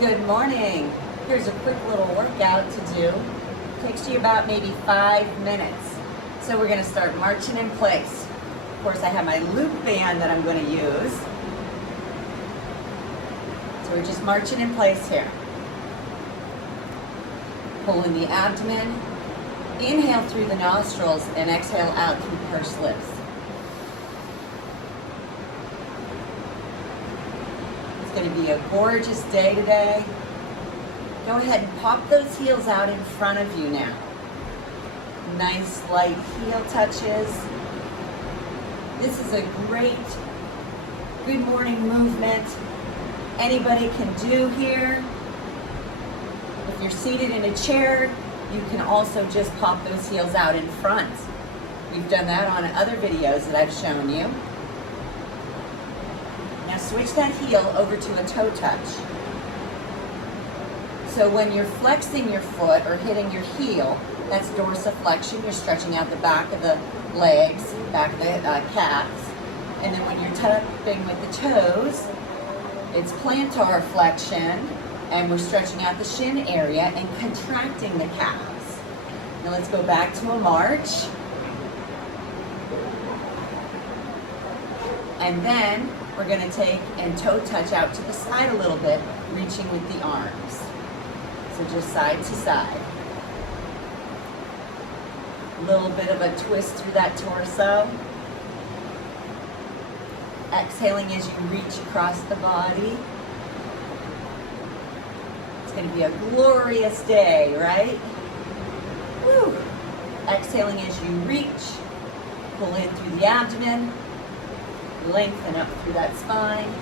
Good morning. Here's a quick little workout to do. Takes you about maybe 5 minutes. So we're going to start marching in place. Of course, I have my loop band that I'm going to use. So we're just marching in place here. Pulling the abdomen. Inhale through the nostrils and exhale out through pursed lips. It's going to be a gorgeous day today. Go ahead and pop those heels out in front of you now. Nice light heel touches. This is a great good morning movement anybody can do here. If you're seated in a chair, you can also just pop those heels out in front. We've done that on other videos that I've shown you. Now switch that heel over to a toe touch. So when you're flexing your foot or hitting your heel, that's dorsiflexion. You're stretching out the back of the legs, back of the calves. And then when you're tapping with the toes, it's plantar flexion. And we're stretching out the shin area and contracting the calves. Now let's go back to a march. And then we're going to take and toe touch out to the side a little bit, reaching with the arms. So just side to side. A little bit of a twist through that torso. Exhaling as you reach across the body. It's going to be a glorious day, right? Woo! Exhaling as you reach. Pull in through the abdomen. Lengthen up through that spine.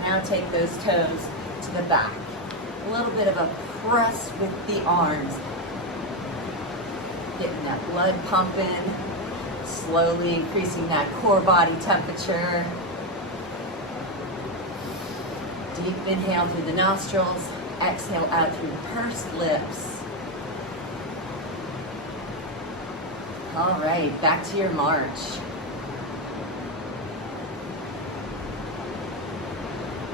Now take those toes to the back. A little bit of a press with the arms. Getting that blood pumping. Slowly increasing that core body temperature. Deep inhale through the nostrils. Exhale out through pursed lips. All right, back to your march.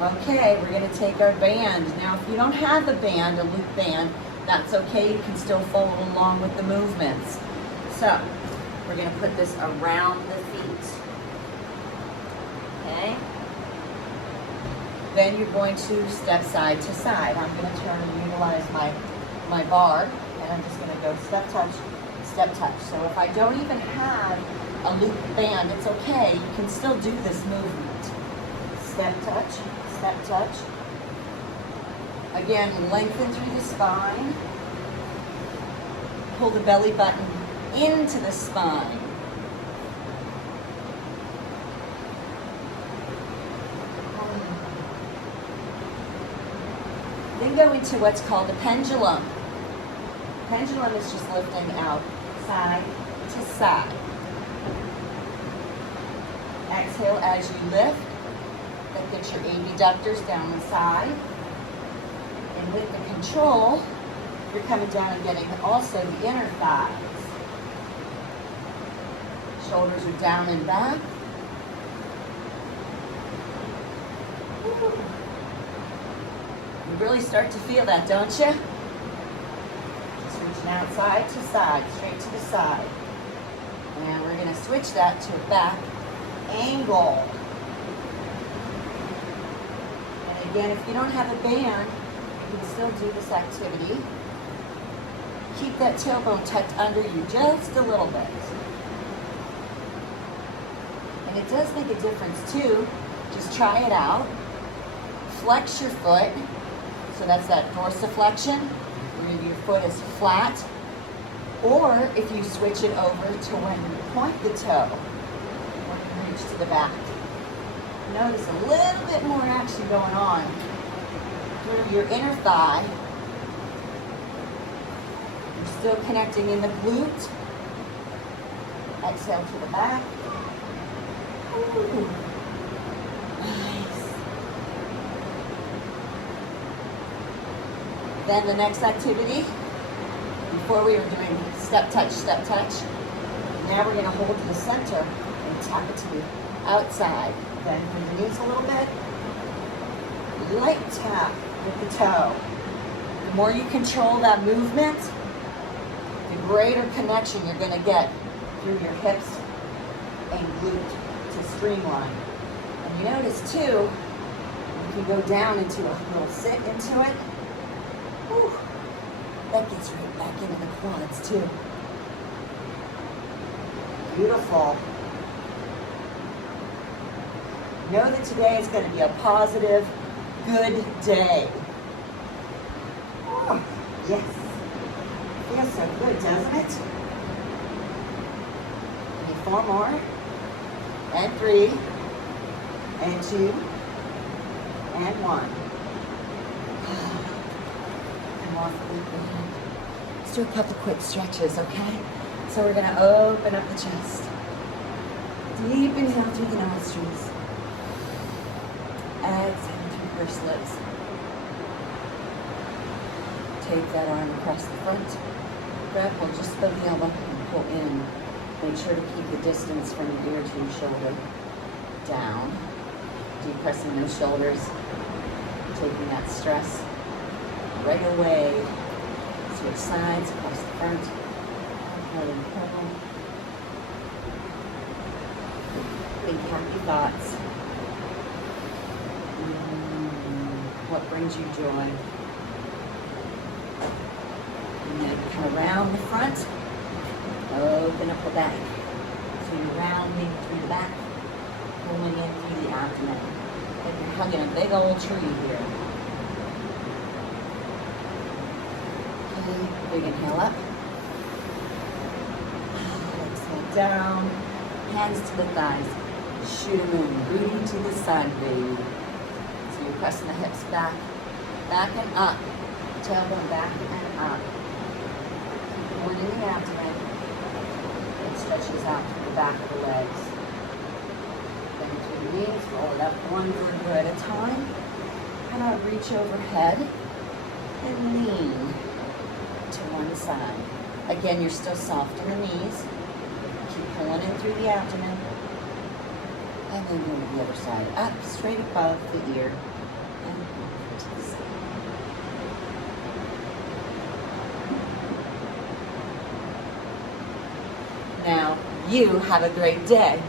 Okay, we're going to take our band. Now, if you don't have a band, a loop band, that's okay. You can still follow along with the movements. So, we're going to put this around the feet. Okay? Then you're going to step side to side. I'm going to turn and utilize my bar, and I'm just going to go step touch, step touch. So if I don't even have a loop band, it's okay. You can still do this movement. Step touch, step touch. Again, lengthen through the spine. Pull the belly button into the spine. Then go into what's called a pendulum. Pendulum is just lifting out side to side. Exhale as you lift. Then get your abductors down the side. And with the control, you're coming down and getting also the inner thighs. Shoulders are down and back. You really start to feel that, don't you? Just reaching out side to side, straight to the side. And we're going to switch that to a back angle. And again, if you don't have a band, you can still do this activity. Keep that tailbone tucked under you just a little bit. And it does make a difference too. Just try it out. Flex your foot. So that's that dorsiflexion, where your foot is flat. Or if you switch it over to when you point the toe, or reach to the back. Notice a little bit more action going on through your inner thigh. You're still connecting in the glute. Exhale to the back. Ooh. Nice. Then the next activity, before we were doing step touch, now we're going to hold to the center and tap it to the outside. Bend through the knees a little bit, light tap with the toe. The more you control that movement, the greater connection you're going to get through your hips and glute to streamline. And you notice too, you can go down into a little sit into it. Whew, that gets right back into the quads too. Beautiful. Know that today is going to be a positive, good day. Oh, yes. Feels so good, doesn't it? Maybe 4 more. And 3. And 2. And 1. Come off the deep breath. Let's do a couple quick stretches, okay? So we're going to open up the chest. Deep inhale through the nostrils. Exhale through pursed lips. Take that arm across the front. Grab hold just above the elbow and pull in. Make sure to keep the distance from your ear to your shoulder. Down. Depressing those shoulders. Taking that stress right away. Switch sides across the front. Head and pull. Think happy thoughts. What brings you joy? And then come around the front, open up the back. So you're rounding through the back, pulling in through the abdomen. Like you're hugging a big old tree here. Okay, big inhale up. Exhale down, hands to the thighs. Shoot a moon, booty to the side, baby. So you're pressing the hips back and up. Tailbone back and up. Pulling in the abdomen. It stretches out to the back of the legs. Bend through the knees, roll it up one vertebra at a time. Kind of reach overhead and lean to one side. Again, you're still soft in the knees. Keep pulling in through the abdomen. And then go to the other side. Up, straight above the ear. And over to the side. Now, you have a great day.